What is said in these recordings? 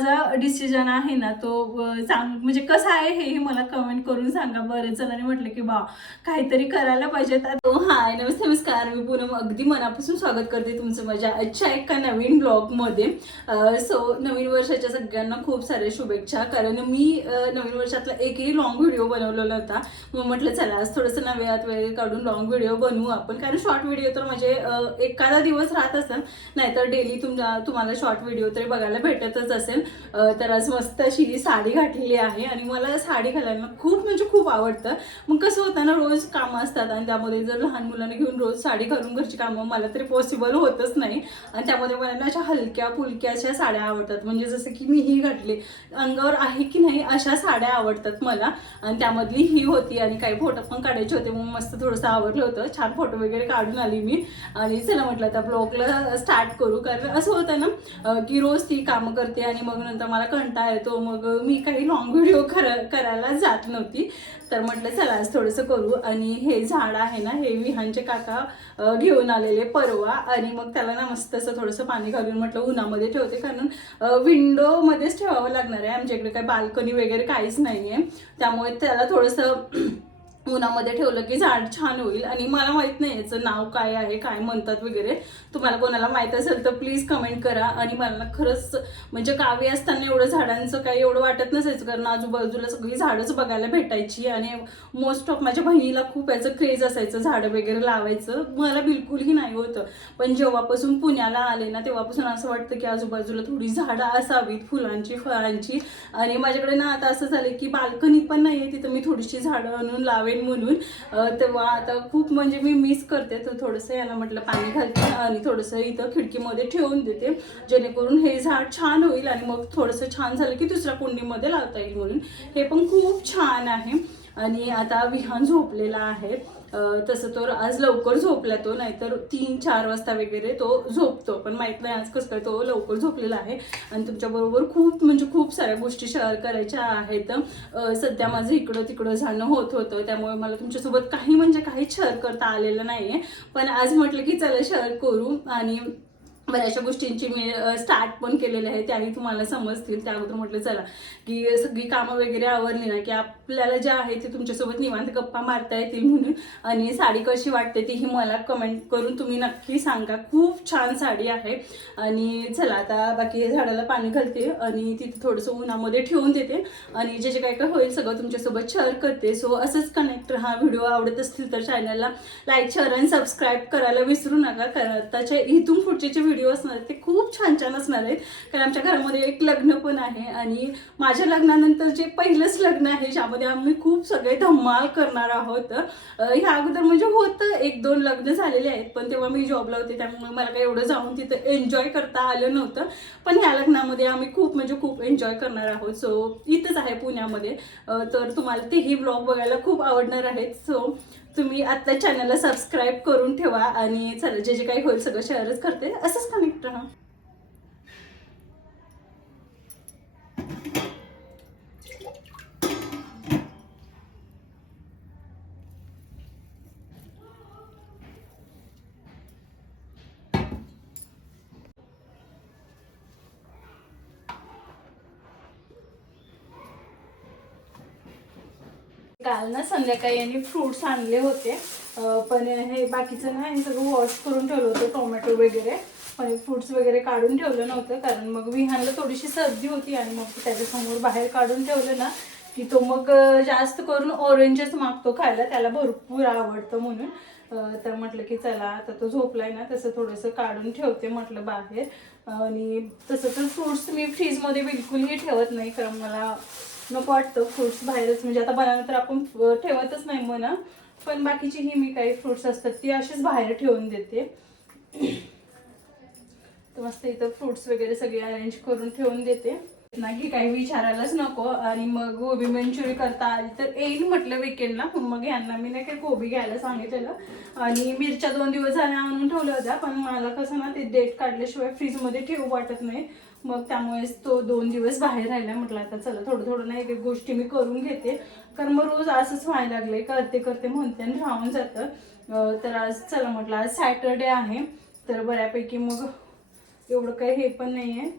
माझा डिसिजन आहे ना तो म्हणजे कसा आहे हे मला कमेंट करून सांगा. बरेच जणांनी म्हटलं की बा काहीतरी करायला पाहिजे. तर हाय नमस्ते नमस्कार, मी पूनम अगदी मनापासून स्वागत करते तुमचं माझ्या आजच्या एका नवीन ब्लॉगमध्ये. सो नवीन वर्षाच्या सगळ्यांना खूप साऱ्या शुभेच्छा. कारण मी नवीन वर्षातला एकही लॉंग व्हिडिओ बनवलेला होता. मग म्हटलं चला आज थोडंसं नव्यात वेळ काढून लॉंग व्हिडिओ बनवू आपण. कारण शॉर्ट व्हिडिओ तर म्हणजे एखादा दिवस राहत असतात, नाहीतर डेली तुम्हाला शॉर्ट व्हिडिओ तरी बघायला भेटतच असेल. तर आज मस्त अशी साडी घातलेली आहे आणि मला साडी घालायला खूप म्हणजे खूप आवडतं. मग कसं होतं ना, रोज कामं असतात आणि त्यामध्ये जर लहान मुलांना घेऊन रोज साडी घालून घरची कामं मला तरी पॉसिबल होतच नाही. आणि त्यामध्ये मला ना अशा हलक्या फुलक्या अशा साड्या आवडतात. म्हणजे जसं की मी ही घातली, अंगावर आहे की नाही अशा साड्या आवडतात मला. आणि त्यामधली ही होती आणि काही फोटो पण काढायचे होते. मग मस्त थोडंसं आवडलं होतं, छान फोटो वगैरे काढून आली मी. आणि चला म्हटलं आता ब्लॉगला स्टार्ट करू. कारण असं होतं ना की रोज ती कामं करते आणि मग नंतर मला कंटाळा येतो. मग मी काही लॉंग व्हिडिओ करायला जात नव्हती. तर म्हटलं चला आज थोडंसं करू. आणि हे झाड आहे ना, हे विहानचे काका घेऊन आलेले परवा. आणि मग त्याला ना मस्त असं थोडंसं पाणी घालून म्हटलं उन्हामध्ये ठेवते. कारण विंडोमध्येच ठेवावं लागणार आहे, आमच्या इकडे काही बाल्कनी वगैरे काहीच नाही आहे. त्यामुळे त्याला थोडंसं उन्हामध्ये ठेवलं की झाड छान होईल. आणि मला माहित नाही याचं नाव काय आहे, काय म्हणतात वगैरे. तुम्हाला कोणाला माहित असेल तर प्लीज कमेंट करा. आणि मला खरंच म्हणजे गावी असताना एवढं झाडांचं काही एवढं वाटत नसायचं, कारण आजूबाजूला सगळी झाडच बघायला भेटायची. आणि मोस्ट ऑफ माझ्या बहिणीला खूप याचं क्रेज असायचं झाडं वगैरे लावायचं. मला बिलकुलही नाही होतं. पण जेव्हापासून पुण्याला आले ना तेव्हापासून असं वाटतं की आजूबाजूला थोडी झाडं असावीत, फुलांची फळांची. आणि माझ्याकडे ना आता असं झालं की बाल्कनी पण नाही आहे, तिथं मी थोडीशी झाडं आणून लावेन म्हणून. तेव्हा आता खूप म्हणजे मी मिस करते. तर थोडंसं याला म्हटलं पाणी घालते आणि थोडंसं इथं खिडकीमध्ये ठेवून देते, जेणेकरून हे झाड छान होईल. आणि मग थोडंसं छान झालं की दुसऱ्या कुंडीमध्ये लावता येईल म्हणून. हे पण खूप छान आहे. आणि आता विहान झोपलेला आहे. तसं तर आज लवकर झोपला तो, नाहीतर 3-4 वाजता वगैरे तो झोपतो. पण माहित नाही आज कसं काय तो लवकर झोपलेला आहे. आणि तुमच्याबरोबर खूप म्हणजे खूप साऱ्या गोष्टी शेअर करायच्या आहेत. सध्या माझं इकडं तिकडं जाणं होत होतं, त्यामुळे मला तुमच्यासोबत काही म्हणजे काही शेअर करता आलेलं नाही आहे. पण आज म्हटलं की चला शेअर करू. आणि बऱ्याचशा गोष्टींची मी स्टार्ट पण केलेले आहे, त्याही तुम्हाला समजतील. त्या अगोदर म्हटलं चला की सगळी कामं वगैरे आवरली ना की आपल्याला जे आहे ते तुमच्यासोबत निवांत गप्पा मारता येतील म्हणून. आणि साडी कशी वाटते तीही मला कमेंट करून तुम्ही नक्की सांगा. खूप छान साडी आहे. आणि चला आता बाकी झाडाला पाणी घालते आणि तिथे थोडंसं उन्हामध्ये ठेवून देते. आणि जे जे काय काय होईल सगळं तुमच्यासोबत शेअर करते. सो असंच कनेक्ट हा व्हिडिओ आवडत असतील तर चॅनलला लाईक शेअर आणि सबस्क्राईब करायला विसरू नका. कारण आताच्या इथून पुढचे व्हिडिओ असणार आहेत ते खूप छान छान असणार आहेत. कारण आमच्या घरामध्ये एक लग्न पण आहे आणि माझ्या लग्नानंतर जे पहिलंच लग्न आहे ज्यामध्ये आम्ही खूप सगळे धमाल करणार आहोत. ह्या अगोदर म्हणजे होतं 1-2 लग्न झालेले आहेत, पण तेव्हा मी जॉबला होते त्यामुळे मला काही एवढं जाऊन तिथं एन्जॉय करता आलं नव्हतं. पण ह्या लग्नामध्ये आम्ही खूप म्हणजे खूप एन्जॉय करणार आहोत. सो इथंच आहे पुण्यामध्ये. तर तुम्हाला तेही ब्लॉग बघायला खूप आवडणार आहेत. सो तुम्ही आता चॅनलला सबस्क्राईब करून ठेवा. आणि चला जे जे काही होईल सगळं शेअरच करते. असंच कनेक्ट राहा. काल ना संध्याकाळी यांनी फ्रुट्स आणले होते. पण हे बाकीचं ना हे सगळं वॉश करून ठेवलं होतं, टोमॅटो वगैरे. पण फ्रुट्स वगैरे काढून ठेवलं नव्हतं, कारण मग विहानला थोडीशी सर्दी होती. आणि मग त्याच्यासमोर बाहेर काढून ठेवलं ना की तो मग जास्त करून ऑरेंजच मागतो खायला, त्याला भरपूर आवडतं म्हणून. तर म्हटलं की चला आता तो झोपलाय ना तसं थोडंसं काढून ठेवते म्हटलं बाहेर. आणि तसं तर फ्रुट्स मी फ्रीजमध्ये बिलकुलही ठेवत नाही, कारण मला नको वाटतं फ्रुट्स बाहेरच. म्हणजे आता बनवल्यानंतर आपण ठेवतच नाही म्हणा. पण बाकीची ही मी काही फ्रुट्स असतात ती अशीच बाहेर ठेवून देते. तर मस्त इथं फ्रुट्स वगैरे सगळे अरेंज करून ठेवून देते ना की काही विचारायलाच नको. आणि मग गोबी मंचुरी करता आली तर येईल म्हटलं विकेंडला. मग यांना मी नाही काही गोबी घ्यायला सांगितलेलं. आणि मिरच्या 2 दिवस झाल्या आणून ठेवल्या होत्या, पण मला कसं ना ते डेट काढल्याशिवाय फ्रीजमध्ये ठेवू वाटत नाही. मग त्यामुळेच तो 2 दिवस बाहेर राहिला. म्हटलं आता चला थोडं थोडं नाही एक गोष्टी मी करून घेते, कारण मग रोज असंच व्हायला लागले, करते करते म्हणते आणि राहून जातं. तर आज चला म्हटलं आज सॅटर्डे आहे तर बऱ्यापैकी मग एवढं काही हे पण नाही आहे.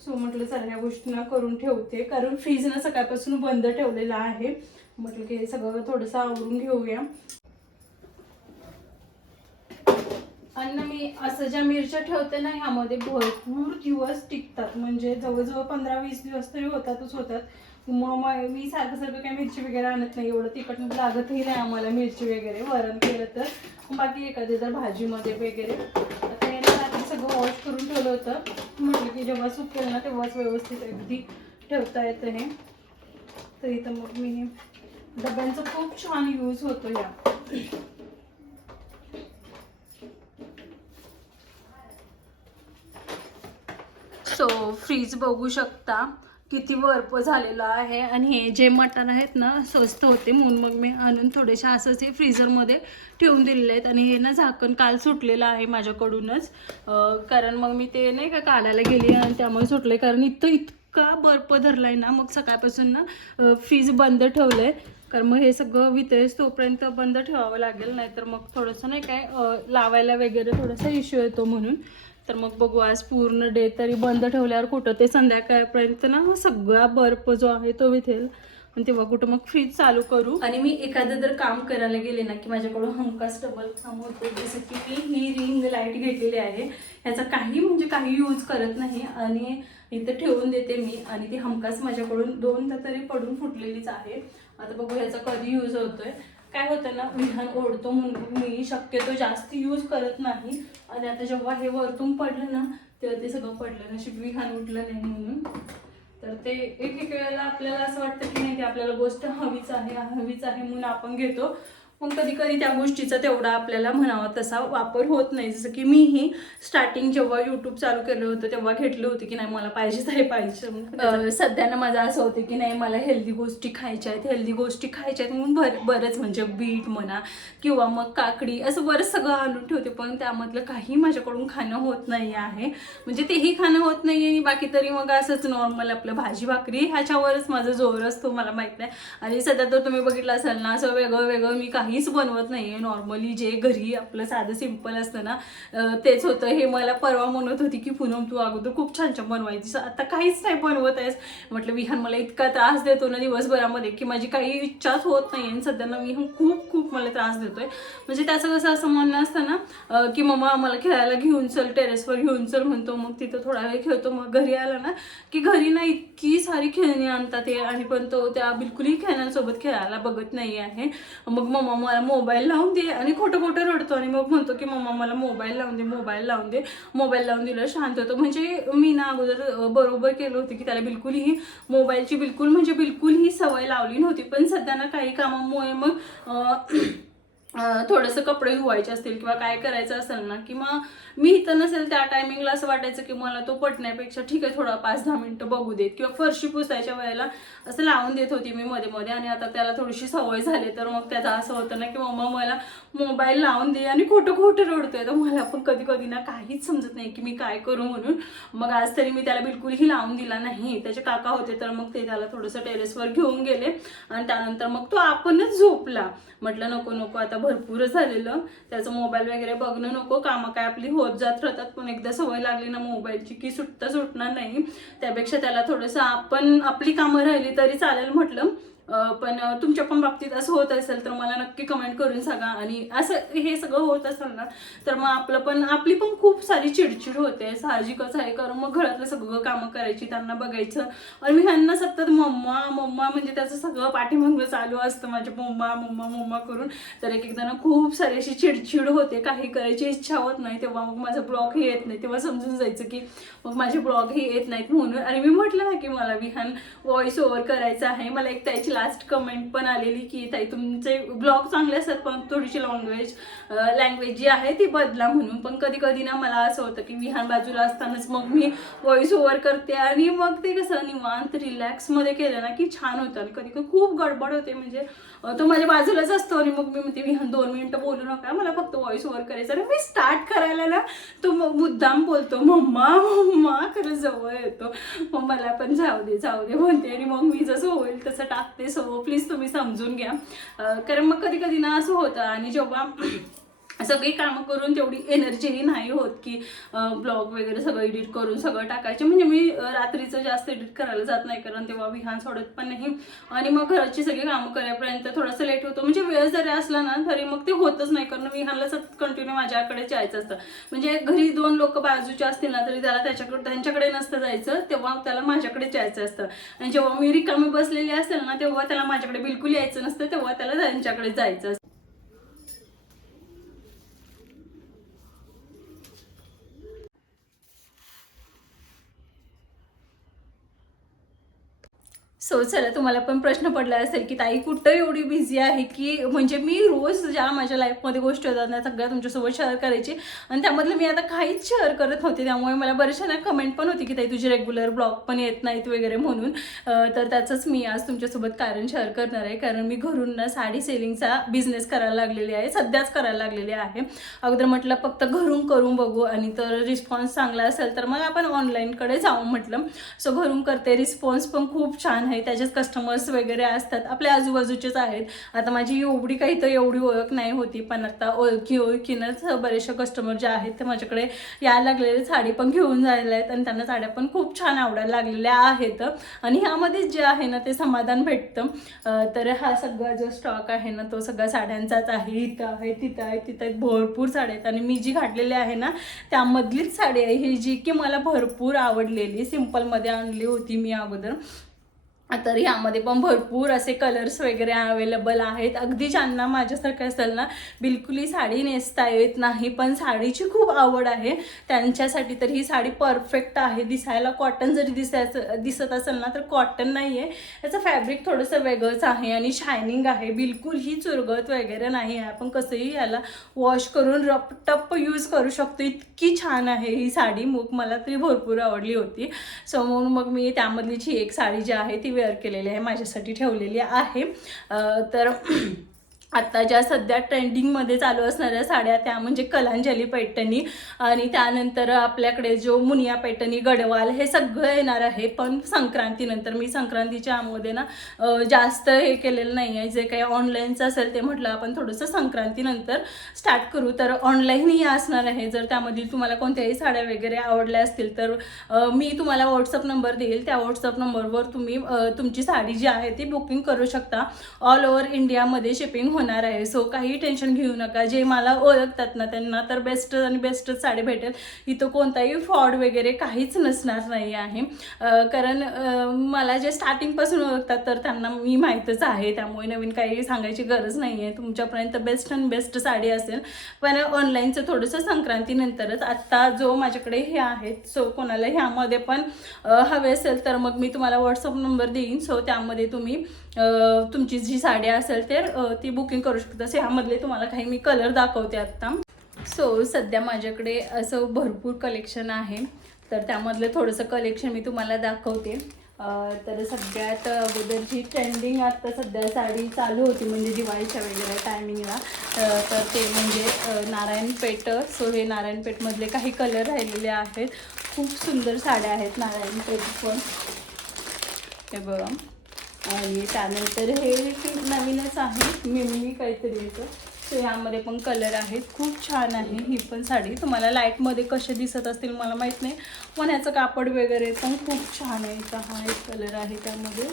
सो म्हटलं चला ह्या गोष्टींना करून ठेवते, कारण फ्रीज ना सकाळपासून बंद ठेवलेला आहे. म्हटलं की हे सगळं थोडंसं आवरून घेऊया. आणि मी असं ज्या मिरच्या ठेवते ना ह्यामध्ये भरपूर दिवस टिकतात, म्हणजे जवळजवळ 15-20 दिवस तरी होतात. मग मी सारखं काही मिरची वगैरे आणत नाही, एवढं तिखट लागतही नाही आम्हाला मिरची वगैरे वरण केलं तर. बाकी एखादी जर भाजीमध्ये वगैरे. आता याला रात्री सगळं वॉश करून ठेवलं होतं, म्हटलं की जेव्हा सुकेल ना तेव्हाच व्यवस्थित अगदी ठेवता येतं हे. तर इथं मग मी डब्यांचा खूप छान यूज होतो या. सो फ्रीज बघू शकता किती बर्फ झालेला आहे. आणि हे जे मटण आहेत ना स्वस्त होते म्हणून मग मी आणून थोडेसे असंच हे फ्रीझरमध्ये ठेवून दिलेले आहेत. आणि हे ना झाकण काल सुटलेलं आहे माझ्याकडूनच, कारण मग मी ते नाही का काढायला गेली आणि त्यामुळे सुटले, कारण इतका बर्फ धरलाय ना. मग सकाळपासून ना फ्रीज बंद ठेवलंय, कारण मग हे सगळं वितळेस तोपर्यंत बंद ठेवावं लागेल, नाहीतर मग थोडंसं नाही काय लावायला वगैरे थोडासा इश्यू येतो म्हणून. तर मग बघू आज पूर्ण डे तरी बंद ठेवल्यावर कुठं ते संध्याकाळपर्यंत ना सगळा बर्फ जो आहे तो विथेल, आणि तेव्हा कुठं मग फ्रीज चालू करू. आणि मी एखादं जर काम करायला गेले ना की माझ्याकडून हमखास डबल काम होतं. जसं की मी ही रिंग लाईट घेतलेली आहे, ह्याचा काही यूज करत नाही आणि इथं ठेवून देते मी, आणि ती हमखास माझ्याकडून 2दा तरी पडून फुटलेलीच आहे. आता बघू ह्याचा कधी यूज होतोय. काय होतं ना, विहान ओढतो म्हणून मी शक्यतो जास्त यूज करत नाही. आणि आता जेव्हा हे वरतून पडलं ना तेव्हा ते सगळं पडलं, नशीब विहान उठलं नाही म्हणून. तर ते एक वेळेला आपल्याला असं वाटतं की नाही की आपल्याला गोष्ट हवीच आहे म्हणून आपण घेतो, पण कधी कधी त्या गोष्टीचा तेवढा आपल्याला म्हणावा तसा वापर होत नाही. जसं की मीही स्टार्टिंग जेव्हा यूट्यूब चालू केलं होतं तेव्हा घेतलं होतं की नाही मला पाहिजे. सध्या ना माझं असं होतं की नाही मला हेल्दी गोष्टी खायच्या आहेत म्हणून बरंच म्हणजे बीट म्हणा किंवा मग काकडी असं बरंच सगळं आणून ठेवते, पण त्यामधलं काही माझ्याकडून खाणं होत नाही आहे. म्हणजे तेही खाणं होत नाही आणि बाकी तरी मग असंच नॉर्मल आपलं भाजी भाकरी ह्याच्यावरच माझा जोर असतो, मला माहीत नाही. आणि सध्या तर तुम्ही बघितलं असाल ना असं वेगळं मी काहीच बनवत नाहीये. नॉर्मली जे घरी आपलं साधं सिंपल असतं ना तेच होतं. हे मला परवा म्हणत होती की पूनम तू अगोदर खूप छान बनवायची, आता काहीच नाही बनवत आहेस. म्हटलं विहान मला इतका त्रास देतो ना दिवसभरामध्ये की माझी काही इच्छाच होत नाही. आणि सध्या ना विहान खूप मला त्रास देतोय. म्हणजे त्याचं कसं असं म्हणणं असतं ना की मम्मा मला खेळायला घेऊन चल, टेरेसवर घेऊन चल म्हणतो. मग तिथं थोडा वेळ खेळतो, मग घरी आला ना की घरी ना इतकी सारी खेळणी आणतात हे, आणि पण तो त्या बिलकुलही खेळण्यांसोबत खेळायला बघत नाही आहे. मग मम्मा मला मोबाईल लावून दे, आणि खोटं रडतो आणि मग म्हणतो की मम्मा मला मोबाईल लावून दे. मोबाईल लावून दिलं शांत होतो. म्हणजे मी ना अगोदर बरोबर केलं होतं की त्याला बिलकुलही मोबाईलची बिलकुलही सवय लावली नव्हती. पण सध्या ना काही कामामुळे मग थोडंसं कपडे धुवायचे असतील किंवा काय करायचं असेल ना की मग मी इथं नसेल त्या टायमिंगला असं वाटायचं की मला तो पटण्यापेक्षा ठीक आहे थोडा 5-10 मिनिटं बघू देत, किंवा फरशी पुसायच्या वेळेला असं लावून देत होती मी मध्ये. आणि आता त्याला थोडीशी सवय झाली तर मग त्याचं असं होतं ना की मम्मा मला मोबाईल लावून दे, आणि खोटं रडतोय. तर मला पण कधी ना काहीच समजत नाही की मी काय करू म्हणून. मग आज तरी मी त्याला बिलकुलही लावून दिला नाही. त्याचे काका होते तर मग ते त्याला थोडंसं टेरेसवर घेऊन गेले, आणि त्यानंतर मग तो आपणच झोपला. म्हटलं नको आता भरपूर झालेलं, त्याचं मोबाईल वगैरे बघणं नको, कामं काय आपली होत जात राहतात. पण एकदा सवय लागली ना मोबाईलची की सुटणार नाही. त्यापेक्षा त्याला थोडंसं आपण आपली कामं राहिली तरी चालेल म्हटलं. पण तुमच्या पण बाबतीत असं होत असेल तर मला नक्की कमेंट करून सांगा. आणि असं हे सगळं होत असेल ना तर मग आपली पण खूप सारी चिडचिड होते, साहजिकच आहे. कारण मग घरातलं सगळं कामं करायची, त्यांना बघायचं, आणि मी ह्यांना सतत मम्मा म्हणजे त्याचं सगळं पाठीमागं चालू असतं माझे मम्मा करून. तर एकदा ना खूप सारी अशी चिडचिड होते, काही करायची इच्छा होत नाही. तेव्हा मग माझा ब्लॉग ही येत नाही, तेव्हा समजून जायचं की मग माझे ब्लॉग ही येत नाहीत म्हणून. आणि मी म्हटलं ना की मला विहान व्हॉइस ओव्हर करायचं आहे. मला एक त्याची लास्ट कमेंट पण आलेली की ताई तुमचे ब्लॉग चांगले असतात पण थोडीशी लँग्वेज जी आहे ती बदला म्हणून. पण कधी ना मला असं होतं की विहान बाजूला असतानाच मग मी व्हॉइस ओव्हर करते, आणि मग ते कसं निवांत रिलॅक्समध्ये केलं ना की छान होतं. आणि कधी खूप गडबड होते, म्हणजे तो माझ्या बाजूलाच असतो आणि मग मी म्हणते विहान 2 मिनिटं बोलू नका, मला फक्त व्हॉइस ओव्हर करायचं. आणि मी स्टार्ट करायला ना तो मुद्दाम बोलतो मम्मा खरं जवळ येतो. मग मला पण जाऊ दे म्हणते, आणि मग मी जसं होईल तसं टाकते. सो प्लीज तुम्ही समजून घ्या, कारण मग कधी ना असं होतं. आणि जेव्हा सगळी कामं करून तेवढी एनर्जीही नाही होत की ब्लॉग वगैरे सगळं एडिट करून सगळं टाकायचे. म्हणजे मी रात्रीचं जास्त एडिट करायला जात नाही, कारण तेव्हा विहान सोडत पण नाही आणि मग घराची सगळी कामं करायपर्यंत थोडंसं लेट होतं. म्हणजे वेळ जरी असला ना तरी मग ते होतच नाही, कारण विहानला सतत कंटिन्यू माझ्याकडेच यायचं असतं. म्हणजे घरी 2 लोक बाजूचे असतील ना तरी त्याला त्यांच्याकडे नसतं जायचं, तेव्हा त्याला माझ्याकडेच यायचं असतं. आणि जेव्हा मी रिकामी बसलेली असेल ना तेव्हा त्याला माझ्याकडे बिलकुल यायचं नसतं, तेव्हा त्याला त्यांच्याकडे जायचं असतं. सो चला, तुम्हाला पण प्रश्न पडला असेल की ताई कुठं एवढी बिझी आहे, की म्हणजे मी रोज ज्या माझ्या लाईफमध्ये गोष्टी होतात ना सगळ्या तुमच्यासोबत शेअर करायची आणि त्यामधलं मी आता काहीच शेअर करत नव्हते. त्यामुळे मला बरेचशा कमेंट पण होती की ताई तुझे रेग्युलर ब्लॉग पण येत नाहीत वगैरे म्हणून. तर त्याचंच मी आज तुमच्यासोबत कारण शेअर करणार आहे, कारण मी घरून ना साडी सेलिंगचा बिझनेस करायला लागलेली आहे, सध्याच करायला लागलेली आहे. अगोदर म्हटलं फक्त घरून करून बघू आणि तर रिस्पॉन्स चांगला असेल तर मग आपण ऑनलाईनकडे जाऊ म्हटलं. सो घरून करते, रिस्पॉन्स पण खूप छान आहे, त्याचेच कस्टमर्स वगैरे असतात, आपल्या आजूबाजूचेच आहेत. आता माझी एवढी काही तर एवढी ओळख नाही होती, पण आता ओळखीनंच बरेचसे कस्टमर जे आहेत ते माझ्याकडे यायला लागलेले, साडी पण घेऊन जायला आहेत आणि त्यांना साड्या पण खूप छान आवडायला लागलेल्या आहेत. आणि ह्यामध्ये जे आहे ना ते समाधान भेटतं. तर हा सगळा जो स्टॉक आहे ना तो सगळा साड्यांचाच आहे. इथं आहे, तिथं आहे, तिथं आहेत, भरपूर साड्या आहेत. आणि मी जी घातलेली आहे ना त्यामधलीच साडी आहे ही, जी की मला भरपूर आवडलेली. सिम्पलमध्ये आणली होती मी अगोदर. तर ह्यामध्ये पण भरपूर असे कलर्स वगैरे अवेलेबल आहेत. अगदी ज्यांना माझ्यासारखं असेल ना बिलकुलही साडी नेसता येत नाही पण साडीची खूप आवड आहे त्यांच्यासाठी तर ही साडी परफेक्ट आहे. दिसायला कॉटन जरी दिसत असेल ना तर कॉटन नाही आहे, याचं फॅब्रिक थोडंसं वेगळंच आहे आणि शायनिंग आहे, बिलकुल ही चुरगत वगैरे नाही आहे. आपण कसंही याला वॉश करून टप यूज करू शकतो, इतकी छान आहे ही साडी. मग मला तरी भरपूर आवडली होती. सो म्हणून मग मी त्यामधलीच ही एक साडी जी आहे ती वेअर केलेली आहे, माझ्यासाठी ठेवलेली आहे. तर आता ज्या सध्या ट्रेंडिंगमध्ये चालू असणाऱ्या साड्या त्या म्हणजे कलांजली पैठणी आणि त्यानंतर आपल्याकडे जो मुनिया पैठणी, गडवाल हे सगळं येणार आहे. पण संक्रांतीनंतर, मी संक्रांतीच्या आमध्ये ना जास्त हे केलेलं नाही आहे. जे काही ऑनलाईनचं असेल ते म्हटलं आपण थोडंसं संक्रांतीनंतर स्टार्ट करू. तर ऑनलाईनही असणार आहे. जर त्यामधील तुम्हाला कोणत्याही साड्या वगैरे आवडल्या असतील तर मी तुम्हाला व्हॉट्सअप नंबर देईल, त्या व्हॉट्सअप नंबरवर तुम्ही तुमची साडी जी आहे ती बुकिंग करू शकता. ऑल ओव्हर इंडियामध्ये शिपिंग होणार आहे. सो काही टेन्शन घेऊ नका. जे मला ओळखतात ना त्यांना तर बेस्ट आणि बेस्टच साडी भेटेल. इथं कोणताही फ्रॉड वगैरे काहीच नसणार नाही आहे, कारण मला जे स्टार्टिंगपासून ओळखतात तर त्यांना मी माहीतच आहे, त्यामुळे नवीन काही सांगायची गरज नाही आहे. तुमच्यापर्यंत बेस्ट आणि बेस्ट साडी असेल. पण ऑनलाईनचं थोडंसं संक्रांतीनंतरच. आत्ता जो माझ्याकडे हे आहेत, सो कोणाला ह्यामध्ये पण हवे असेल तर मग मी तुम्हाला व्हॉट्सअप नंबर देईन. सो त्यामध्ये तुम्ही तुमची जी साडी असेल तर ती बुकिंग करू शकता. ह्यामधले तुम्हाला काही मी कलर दाखवते आत्ता. सो सध्या माझ्याकडे असं भरपूर कलेक्शन आहे, तर त्यामधलं थोडंसं कलेक्शन मी तुम्हाला दाखवते. तर सगळ्यात अगोदर जी ट्रेंडिंग आत्ता सध्या साडी चालू होती म्हणजे दिवाळीच्या वगैरे टायमिंगला, तर ते म्हणजे नारायणपेठ. सो हे नारायणपेठमधले काही कलर राहिलेले आहेत. खूप सुंदर साड्या आहेत नारायणपेठ पण, हे बघा. आणि त्यानंतर हे नवीनच आहे, मिमी काहीतरी येतं. सो यामध्ये पण कलर आहेत, खूप छान आहे ही पण साडी. तुम्हाला लाईटमध्ये कसे दिसत असतील मला माहीत नाही, पण ह्याचं कापड वगैरे पण खूप छान आहे. तर हा एक कलर आहे त्यामध्ये.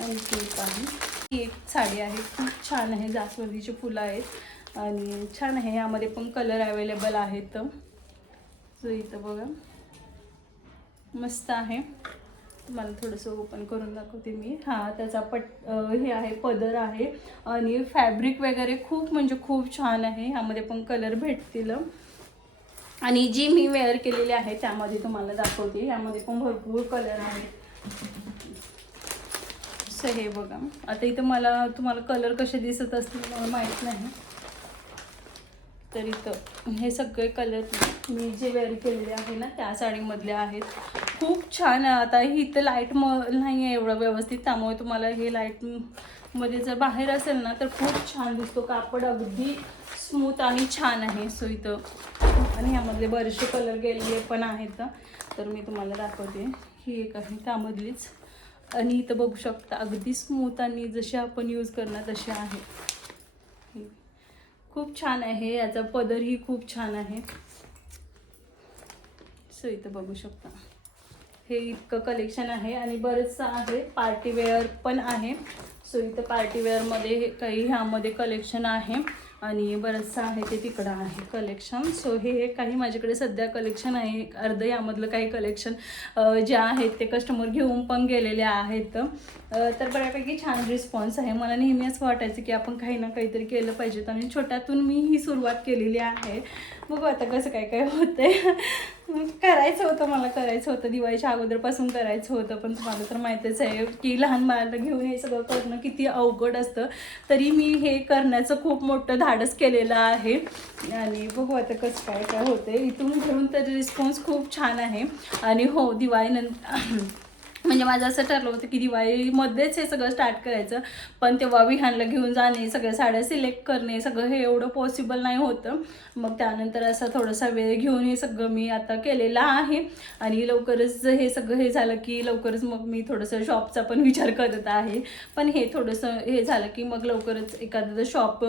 आणि एक आहे, ही एक साडी आहे, खूप छान आहे, जास्वंदीची फुलं आहेत आणि छान आहे. यामध्ये पण कलर अवेलेबल आहेत. सो इथं बघा मस्त आहे. तुम्हाला थोडंसं ओपन करून दाखवते मी. हां, त्याचा हे आहे, पदर आहे आणि फॅब्रिक वगैरे खूप म्हणजे खूप छान आहे. ह्यामध्ये पण कलर भेटतील. आणि जी मी वेअर केलेली आहे त्यामध्ये तुम्हाला दाखवते. यामध्ये पण भरपूर कलर आहेत. असं हे बघा. आता इथं तुम्हाला कलर कसे दिसत असतील मला माहीत नाही, तर इथं हे सगळे कलर मी जे वेअर केलेले आहे ना त्या साडीमधले आहेत. खूप छान आहे. आता इथं लाईट नाही आहे एवढं व्यवस्थित, त्यामुळे तुम्हाला हे लाईटमध्ये जर बाहेर असेल ना तर खूप छान दिसतो. कापड अगदी स्मूथ आणि छान आहे. सो इथं आणि ह्यामधले बरेचसे कलर गेलेले पण आहेत, तर मी तुम्हाला दाखवते. ही एक आहे त्यामधलीच. आणि इथं बघू शकता अगदी स्मूथ आणि जशी आपण यूज करणार तशी आहे. खूप छान आहे, याचा पदरही खूप छान आहे. सो इथं बघू शकता, हे इतकं कलेक्शन आहे आणि बरंचसं आहे. पार्टीवेअर पण आहे. सो इथं पार्टीवेअरमध्ये काही ह्यामध्ये कलेक्शन आहे आणि बरंचसं आहे ते तिकडं आहे कलेक्शन. सो हे काही माझ्याकडे सध्या कलेक्शन आहे. अर्ध यामधलं काही कलेक्शन जे आहेत ते कस्टमर घेऊन पण गेलेले आहेत. तर बऱ्यापैकी छान रिस्पॉन्स आहे. मला नेहमी असं वाटायचं की आपण काही ना काहीतरी केलं पाहिजेत आणि छोट्यातून मी ही सुरुवात केलेली आहे. बघू आता कसं काय काय होतंय. करायचं होतं, मला करायचं होतं, दिवाळीच्या अगोदरपासून करायचं होतं. पण तुम्हाला तर माहितीच आहे की लहान बाळाला घेऊन हे सगळं करणं किती अवघड असतं. तरी मी हे करण्याचं खूप मोठं धाडस केलेलं आहे आणि बघू आता कसं काय काय होतं. इथून घरून तर रिस्पॉन्स खूप छान आहे. आणि हो, दिवाळीनंतर म्हणजे माझं असं ठरलं होतं की दिवाळीमध्येच हे सगळं स्टार्ट करायचं. पण तेव्हा विहानला घेऊन जाणे, सगळ्या साड्या सिलेक्ट करणे, सगळं हे एवढं पॉसिबल नाही होतं. मग त्यानंतर असं थोडासा वेळ घेऊन हे सगळं मी आता केलेलं आहे. आणि लवकरच हे सगळं हे झालं की लवकरच मग मी थोडंसं शॉपचा पण विचार करत आहे. पण हे थोडंसं हे झालं की मग लवकरच एखादं शॉप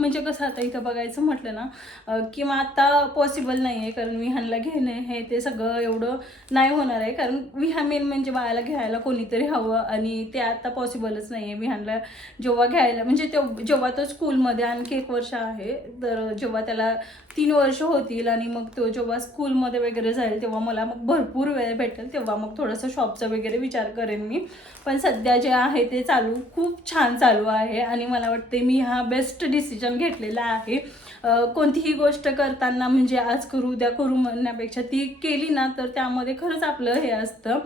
म्हणजे कसं आता इथं बघायचं म्हटलं ना किंवा आता पॉसिबल नाही आहे, कारण विहानला घेणे हे ते सगळं एवढं नाही होणार आहे. कारण विहान मेन म्हणजे बाळाला घ्यायला कोणीतरी हवं आणि ते आता पॉसिबलच नाही आहे. विहानला जेव्हा घ्यायला म्हणजे जेव्हा तो स्कूलमध्ये आणखी 1 वर्ष आहे, तर जेव्हा त्याला 3 वर्ष होतील आणि मग तो जेव्हा स्कूलमध्ये वगैरे जाईल तेव्हा मला मग भरपूर वेळ भेटेल, तेव्हा मग थोडंसं शॉपचा वगैरे विचार करेन मी. पण सध्या जे आहे ते खूप छान चालू आहे आणि मला वाटते मी हा बेस्ट डिसिजन घेतलेला आहे. कोणतीही गोष्ट करताना म्हणजे आज करू उद्या करू म्हणण्यापेक्षा ती केली ना तर त्यामध्ये खरंच आपलं हे असतं.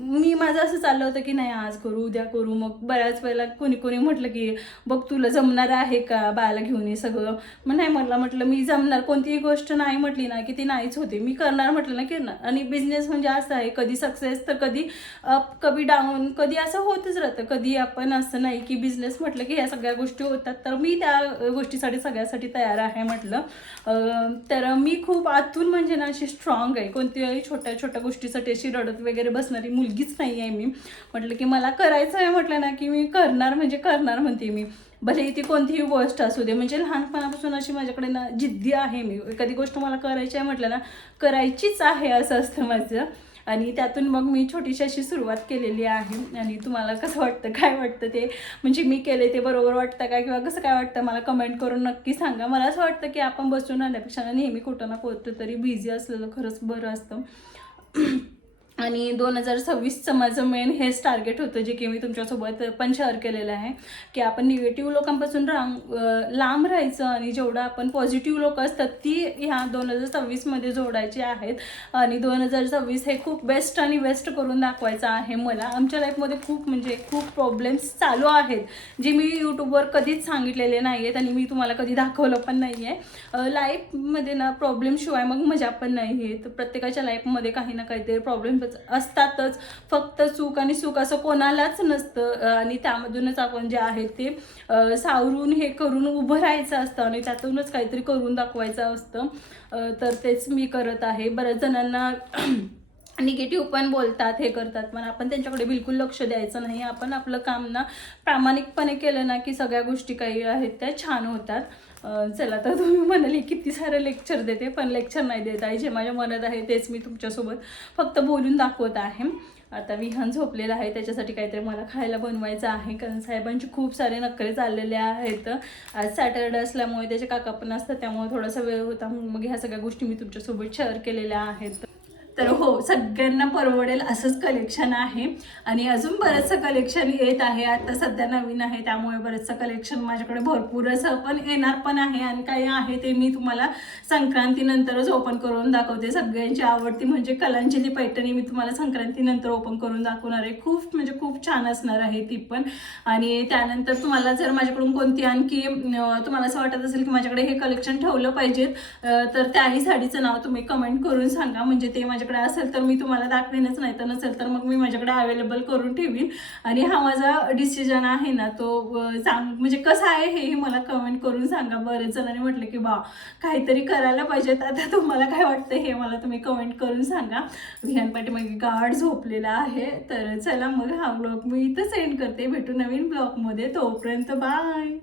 मी माझं असं चाललं होतं की नाही आज करू उद्या करू. मग बऱ्याच वेळेला कोणी म्हटलं की बघ तुला जमणार आहे का बाळाला घेऊन हे सगळं. मग नाही म्हटलं मी जमणार. कोणतीही गोष्ट नाही म्हटली ना की ती नाहीच होते. मी करणार म्हटलं ना करणार. आणि बिझनेस म्हणजे असं आहे, कधी सक्सेस तर कधी अप कधी डाऊन, कधी असं होतच राहतं. कधी आपण असं नाही की बिझनेस म्हटलं की ह्या सगळ्या गोष्टी होतात. तर मी त्या गोष्टीसाठी सगळ्यासाठी तयार आहे म्हटलं. तर मी खूप आतून म्हणजे ना अशी स्ट्रॉंग आहे. कोणत्याही छोट्या छोट्या गोष्टीसाठी अशी रडत वगैरे बसणारी मुलगीच नाही आहे मी. म्हटलं की मला करायचं आहे म्हटलं ना की मी करणार म्हणजे करणार म्हणते मी. भले ती कोणतीही गोष्ट असू दे. म्हणजे लहानपणापासून अशी माझ्याकडे ना जिद्दी आहे. मी एखादी गोष्ट मला करायची आहे म्हटलं ना करायचीच आहे असं असतं माझं. आणि त्यातून मग मी छोटीशी अशी सुरुवात केलेली आहे. आणि तुम्हाला कसं वाटतं काय वाटतं ते म्हणजे मी केले ते बरोबर वाटतं का किंवा कसं काय वाटतं मला कमेंट करून नक्की सांगा. मला असं वाटतं की आपण बसून राहण्यापेक्षा नेहमी कुठं ना कुठं तरी बिझी असलेलं खरंच बरं असतं. आणि 2026चं माझं मेन हेच टार्गेट होतं, जे की मी तुमच्यासोबत पण शेअर केलेलं आहे की आपण निगेटिव्ह लोकांपासून लांब राहायचं आणि जेवढं आपण पॉझिटिव्ह लोक असतात ती ह्या 2026मध्ये जोडायची आहेत. आणि 2026 हे खूप बेस्ट आणि बेस्ट करून दाखवायचं आहे मला. आमच्या लाईफमध्ये खूप प्रॉब्लेम्स चालू आहेत जे मी यूट्यूबवर कधीच सांगितलेले नाही आहेत आणि मी तुम्हाला कधी दाखवलं पण नाही आहे. लाईफमध्ये ना प्रॉब्लेमशिवाय मग मजा पण नाही आहे. तर प्रत्येकाच्या लाईफमध्ये काही ना काहीतरी प्रॉब्लेम असतातच. फक्त चूक आणि सुख असं कोणालाच नसतं आणि त्यामधूनच आपण जे आहे ते सावरून हे करून उभं राहायचं असतं आणि त्यातूनच काहीतरी करून दाखवायचं असतं. तर तेच मी करत आहे. बऱ्याच जणांना निगेटिव्ह पण बोलतात, हे करतात, पण आपण त्यांच्याकडे बिलकुल लक्ष द्यायचं नाही. आपण आपलं काम ना प्रामाणिकपणे केलं ना की सगळ्या गोष्टी काही आहेत त्या छान होतात. चला तर तुम्ही म्हणाले किती सारं लेक्चर देते, पण लेक्चर नाही देत आहे. जे माझ्या मनात आहे तेच मी तुमच्यासोबत फक्त बोलून दाखवत आहे. आता विहान झोपलेलं आहे, त्याच्यासाठी काहीतरी मला खायला बनवायचं आहे, कारण साहेबांचे खूप सारे नखरे चाललेले आहेत. आज सॅटर्डे असल्यामुळे त्याचे काका पण असतात, त्यामुळे थोडासा वेळ होता. मग ह्या सगळ्या गोष्टी मी तुमच्यासोबत शेअर केलेल्या आहेत. तर हो, सगळ्यांना परवडेल असंच कलेक्शन आहे आणि अजून बरंचसं कलेक्शन येत आहे. आता सध्या नवीन आहे त्यामुळे बरंचसं कलेक्शन माझ्याकडे भरपूर असं पण येणार पण आहे आणि काही आहे ते मी तुम्हाला संक्रांतीनंतरच ओपन करून दाखवते. सगळ्यांची आवडती म्हणजे कलांजली पैठणी मी तुम्हाला संक्रांतीनंतर ओपन करून दाखवणार आहे. खूप छान असणार आहे ती पण. आणि त्यानंतर तुम्हाला जर माझ्याकडून कोणती आणखी तुम्हाला असं वाटत असेल की माझ्याकडे हे कलेक्शन ठेवलं पाहिजे तर त्याही साडीचं नाव तुम्ही कमेंट करून सांगा. म्हणजे ते माझ्याकडे असेल तर मी तुम्हाला दाखवेनच, नाही तर नसेल तर मग मी माझ्याकडे अवेलेबल करून ठेवीन. आणि हा माझा डिसिजन आहे ना तो म्हणजे कसा आहे हे मला कमेंट करून सांगा. बरेच जणांनी म्हटलं की बा काहीतरी करायला पाहिजेत. आता तुम्हाला काय वाटतं हे मला तुम्ही कमेंट करून सांगा. विहान पाठीमागे गाढ झोपलेला आहे. तर चला मग हा ब्लॉग मी इथं सेंड करते. भेटू नवीन ब्लॉगमध्ये. तोपर्यंत बाय.